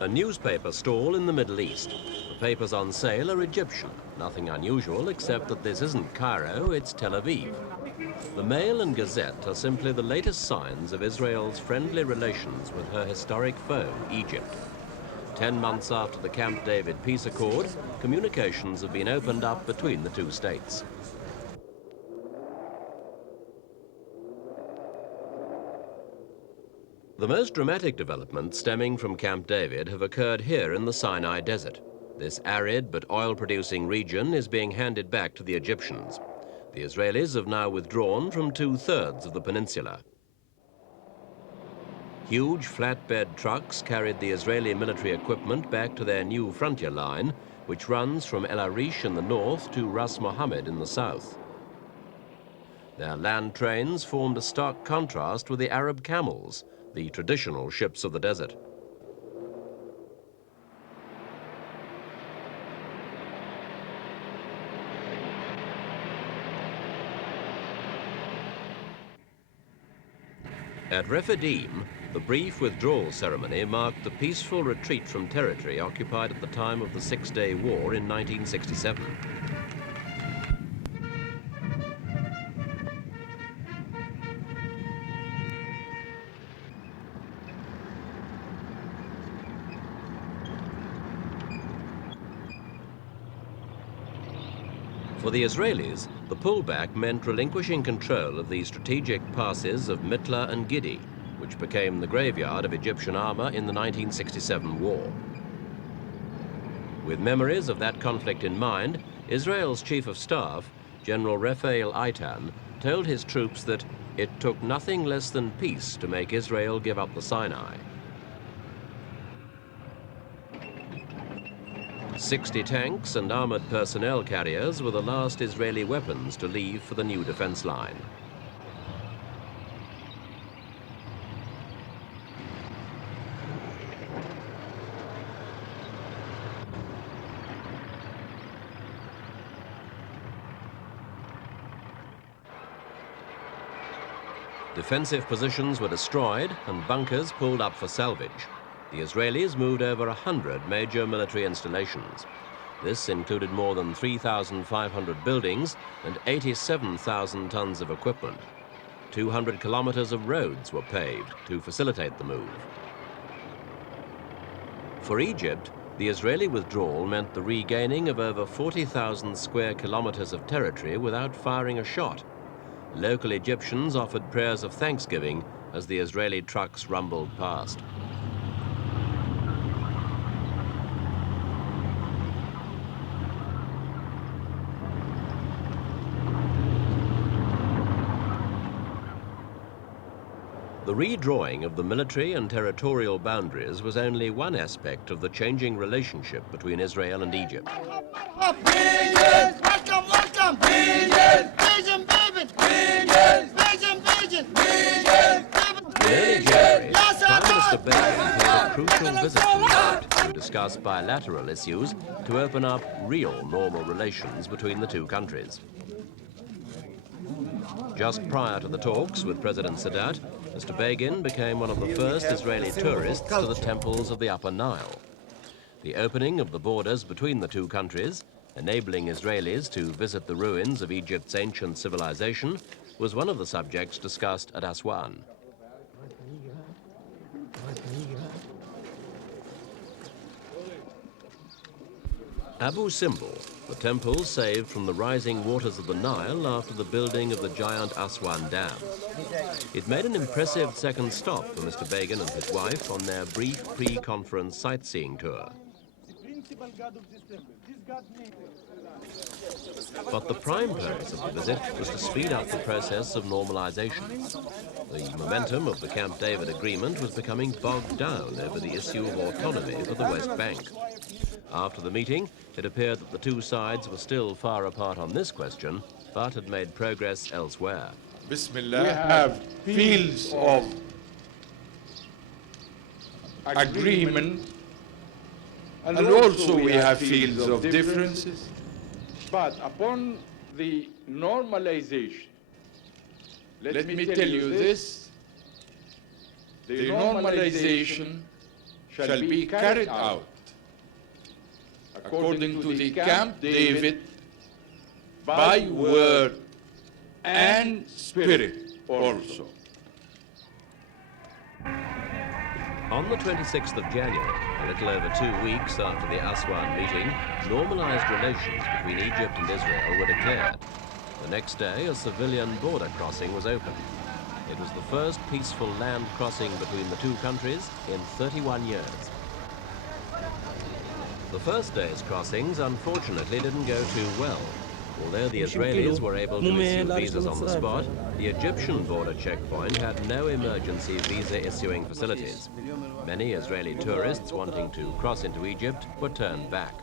A newspaper stall in the Middle East. The papers on sale are Egyptian. Nothing unusual except that this isn't Cairo, it's Tel Aviv. The Mail and Gazette are simply the latest signs of Israel's friendly relations with her historic foe, Egypt. 10 months after the Camp David peace accord, communications have been opened up between the two states. The most dramatic developments stemming from Camp David have occurred here in the Sinai Desert. This arid but oil-producing region is being handed back to the Egyptians. The Israelis have now withdrawn from 2/3 of the peninsula. Huge flatbed trucks carried the Israeli military equipment back to their new frontier line, which runs from El Arish in the north to Ras Mohammed in the south. Their land trains formed a stark contrast with the Arab camels, the traditional ships of the desert. At Rephidim, the brief withdrawal ceremony marked the peaceful retreat from territory occupied at the time of the Six-Day War in 1967. For the Israelis, the pullback meant relinquishing control of the strategic passes of Mitla and Gidi, which became the graveyard of Egyptian armor in the 1967 war. With memories of that conflict in mind, Israel's Chief of Staff, General Raphael Eitan, told his troops that it took nothing less than peace to make Israel give up the Sinai. 60 tanks and armored personnel carriers were the last Israeli weapons to leave for the new defense line. Defensive positions were destroyed and bunkers pulled up for salvage. The Israelis moved over 100 major military installations. This included more than 3,500 buildings and 87,000 tons of equipment. 200 kilometers of roads were paved to facilitate the move. For Egypt, the Israeli withdrawal meant the regaining of over 40,000 square kilometers of territory without firing a shot. Local Egyptians offered prayers of thanksgiving as the Israeli trucks rumbled past. The redrawing of the military and territorial boundaries was only one aspect of the changing relationship between Israel and Egypt. Welcome, welcome! Vision, baby! Vision! In early January, Prime Minister Begin paid a crucial visit to Egypt to discuss bilateral issues to open up real normal relations between the two countries. Just prior to the talks with President Sadat, Mr. Begin became one of the first Israeli tourists to the temples of the Upper Nile. The opening of the borders between the two countries, enabling Israelis to visit the ruins of Egypt's ancient civilization, was one of the subjects discussed at Aswan. Abu Simbel, the temple saved from the rising waters of the Nile after the building of the giant Aswan Dam. It made an impressive second stop for Mr. Begin and his wife on their brief pre-conference sightseeing tour. But the prime purpose of the visit was to speed up the process of normalization. The momentum of the Camp David agreement was becoming bogged down over the issue of autonomy for the West Bank. After the meeting, it appeared that the two sides were still far apart on this question, but had made progress elsewhere. We have fields of agreement, and also we have fields of differences. But upon the normalization, let me tell you this, the normalization shall be carried out according to the Camp David by word and spirit also. On the 26th of January, a little over 2 weeks after the Aswan meeting, normalized relations between Egypt and Israel were declared. The next day, a civilian border crossing was opened. It was the first peaceful land crossing between the two countries in 31 years. The first day's crossings unfortunately didn't go too well. Although the Israelis were able to issue visas on the spot, the Egyptian border checkpoint had no emergency visa issuing facilities. Many Israeli tourists wanting to cross into Egypt were turned back.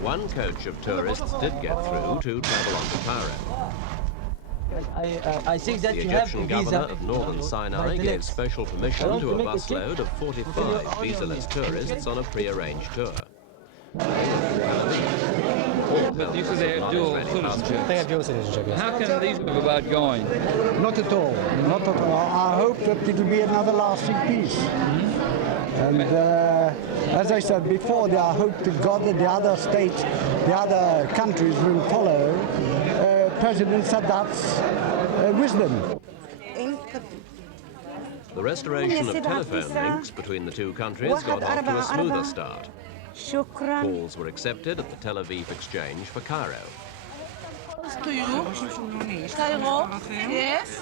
One coach of tourists did get through to travel on to Cairo. I think that The you have Egyptian a governor visa of northern Sinai gave special permission to a busload of 45 visaless tourists on a pre-arranged tour. But you said they have dual citizenship. They have dual citizenship, yes. How can these move about going? Not at all, not at all. I hope that it will be an everlasting peace. And as I said before, I hope to God that the other states, the other countries will follow President Sadat's wisdom. The restoration of telephone links between the two countries got off to a smoother start. Calls were accepted at the Tel Aviv exchange for Cairo. To you, Cairo, yes,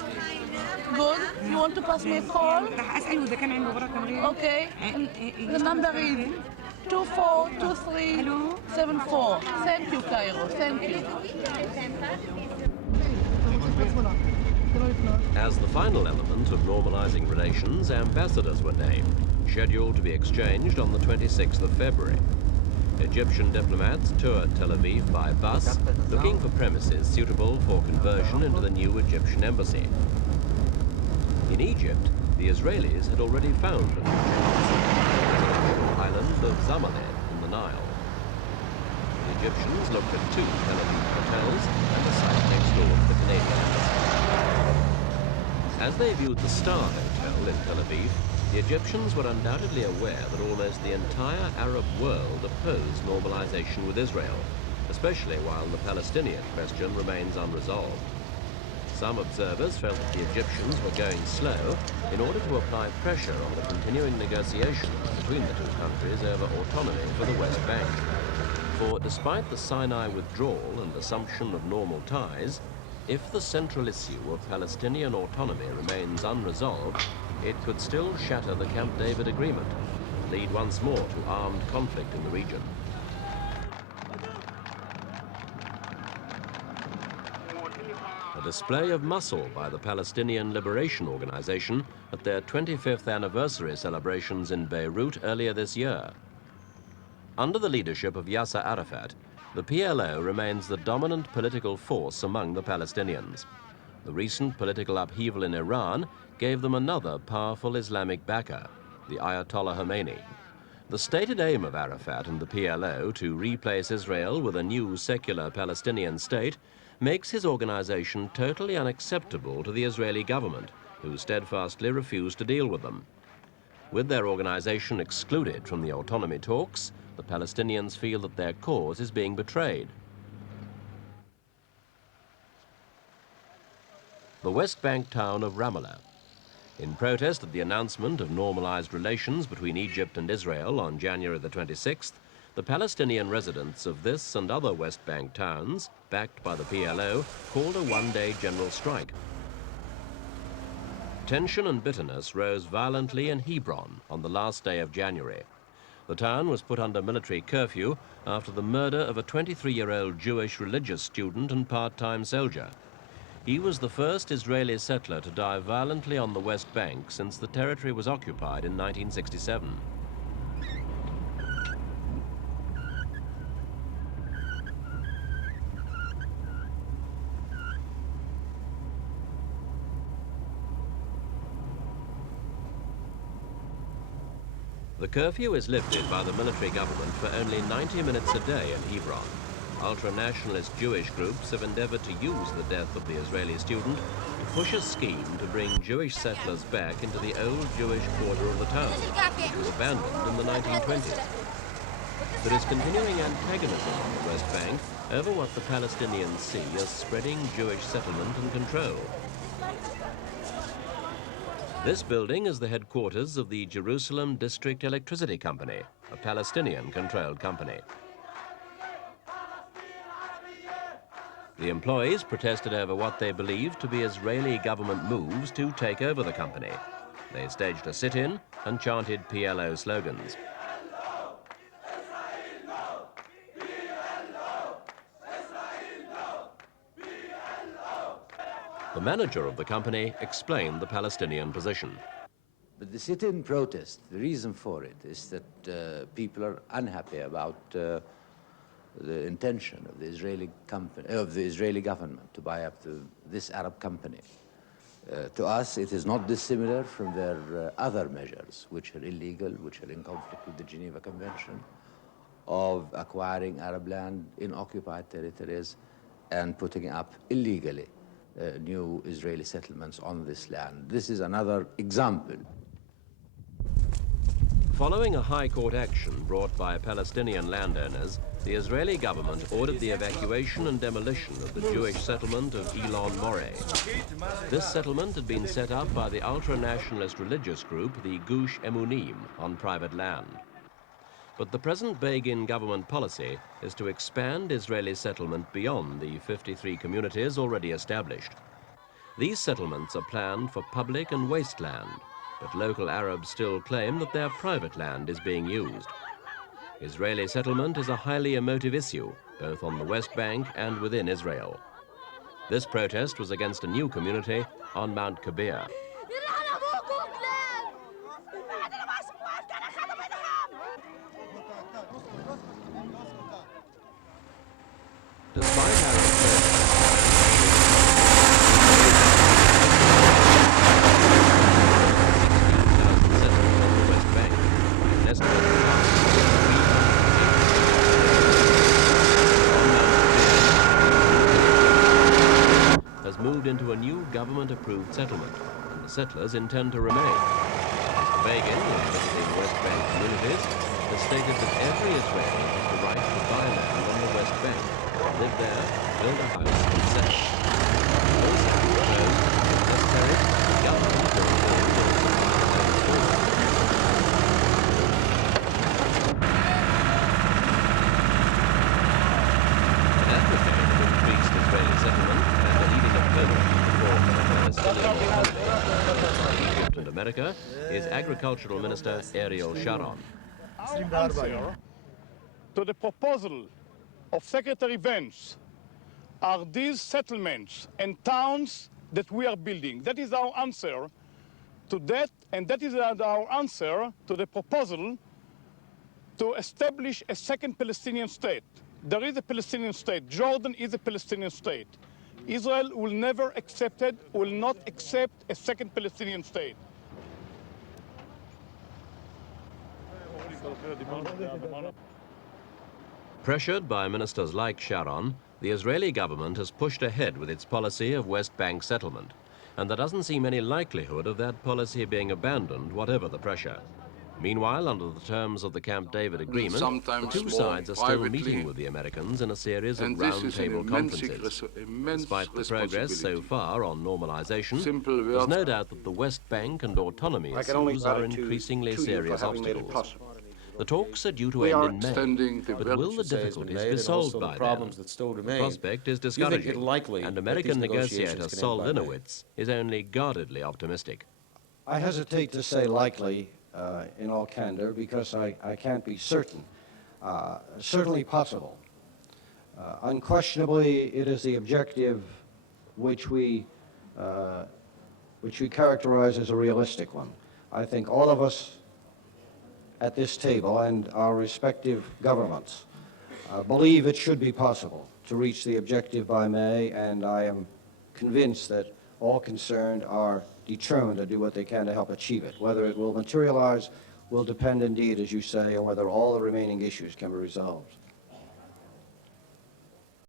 good. You want to pass me a call? Okay, the number is 242374. Thank you, Cairo, thank you. As the final element of normalizing relations, ambassadors were named, scheduled to be exchanged on the 26th of February. Egyptian diplomats toured Tel Aviv by bus, looking for premises suitable for conversion into the new Egyptian embassy. In Egypt, the Israelis had already found a future island of Zamaleh in the Nile. The Egyptians looked at 2 Tel Aviv hotels and a site next door to the Canadian embassy. As they viewed the Star Hotel in Tel Aviv, the Egyptians were undoubtedly aware that almost the entire Arab world opposed normalization with Israel, especially while the Palestinian question remains unresolved. Some observers felt that the Egyptians were going slow in order to apply pressure on the continuing negotiations between the two countries over autonomy for the West Bank. For despite the Sinai withdrawal and assumption of normal ties, if the central issue of Palestinian autonomy remains unresolved, it could still shatter the Camp David agreement and lead once more to armed conflict in the region. A display of muscle by the Palestinian Liberation Organization at their 25th anniversary celebrations in Beirut earlier this year. Under the leadership of Yasser Arafat, the PLO remains the dominant political force among the Palestinians. The recent political upheaval in Iran gave them another powerful Islamic backer, the Ayatollah Khomeini. The stated aim of Arafat and the PLO to replace Israel with a new secular Palestinian state makes his organization totally unacceptable to the Israeli government, who steadfastly refused to deal with them. With their organization excluded from the autonomy talks, the Palestinians feel that their cause is being betrayed. The West Bank town of Ramallah. In protest at the announcement of normalized relations between Egypt and Israel on January the 26th, the Palestinian residents of this and other West Bank towns, backed by the PLO, called a one-day general strike. Tension and bitterness rose violently in Hebron on the last day of January. The town was put under military curfew after the murder of a 23-year-old Jewish religious student and part-time soldier. He was the first Israeli settler to die violently on the West Bank since the territory was occupied in 1967. The curfew is lifted by the military government for only 90 minutes a day in Hebron. ultra-nationalist Jewish groups have endeavored to use the death of the Israeli student to push a scheme to bring Jewish settlers back into the old Jewish quarter of the town, which was abandoned in the 1920s. There is continuing antagonism on the West Bank over what the Palestinians see as spreading Jewish settlement and control. This building is the headquarters of the Jerusalem District Electricity Company, a Palestinian-controlled company. The employees protested over what they believed to be Israeli government moves to take over the company. They staged a sit-in and chanted PLO slogans. The manager of the company explained the Palestinian position. But the sit-in protest, the reason for it is that people are unhappy about the intention of the Israeli government to buy up this Arab company. To us, it is not dissimilar from their other measures, which are illegal, which are in conflict with the Geneva Convention, of acquiring Arab land in occupied territories and putting up illegally new Israeli settlements on this land. This is another example. Following a high court action brought by Palestinian landowners, the Israeli government ordered the evacuation and demolition of the Jewish settlement of Elon Moreh. This settlement had been set up by the ultra-nationalist religious group, the Gush Emunim, on private land. But the present Begin government policy is to expand Israeli settlement beyond the 53 communities already established. These settlements are planned for public and wasteland, but local Arabs still claim that their private land is being used. Israeli settlement is a highly emotive issue, both on the West Bank and within Israel. This protest was against a new community on Mount Kabir. Despite has moved into a new government-approved settlement, and the settlers intend to remain. Mr. Begin, in visiting West Bank communities, has stated that every Israeli has the right to buy land on the West Bank, live there, build a house, and settle. Also proposed, if necessary, the government will build an advocate of increased Israeli settlement and a leading opponent for Palestinian autonomy, Egypt and America, is Agricultural Minister Ariel Sharon. Answer to the proposal of Secretary Vance are these settlements and towns that we are building. That is our answer to that, and that is our answer to the proposal to establish a second Palestinian state. There is a Palestinian state. Jordan is a Palestinian state. Israel will never accept it, will not accept a second Palestinian state. Pressured by ministers like Sharon, the Israeli government has pushed ahead with its policy of West Bank settlement, and there doesn't seem any likelihood of that policy being abandoned, whatever the pressure. Meanwhile, under the terms of the Camp David agreement, the two sides are still meeting with the Americans in a series of round-table conferences. Despite the progress so far on normalization, there's no doubt that the West Bank and autonomy issues are increasingly serious obstacles. The talks are due to end in May, but will the difficulties be solved by then? The prospect is discouraging, and American negotiator Sol Linowitz is only guardedly optimistic. I hesitate to say likely in all candor because I can't be certain. Certainly possible. Unquestionably, it is the objective which we characterize as a realistic one. I think all of us at this table and our respective governments believe it should be possible to reach the objective by May, and I am convinced that all concerned are determined to do what they can to help achieve it. Whether it will materialize will depend indeed, as you say, on whether all the remaining issues can be resolved.